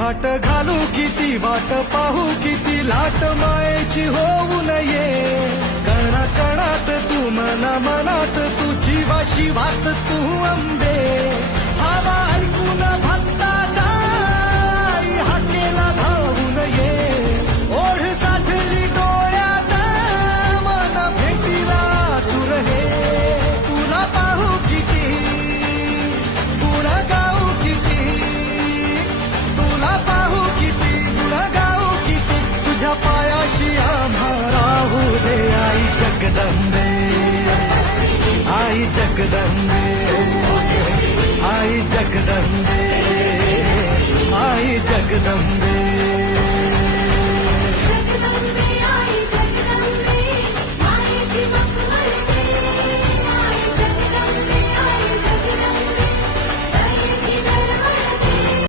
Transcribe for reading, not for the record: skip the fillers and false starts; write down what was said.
घाट घालू किती वाट पाहू किती लाट मायेची होऊ नये कणा कणात तू मना मनात तू जीवा शिवात तू अंबे हवा ऐकून भक्ताचा आई हाकेला धावून ये ओढ साठली डोळ्यात मन भेटीला तू रहे तुला पाहू किती गुण गाऊ किती तुला पाहू किती गुण गाऊ किती तुझ्या पायाशी आम्हा राहू दे आई जगदंबे आई जगदंबे आई जगदंबे आई जगदंबे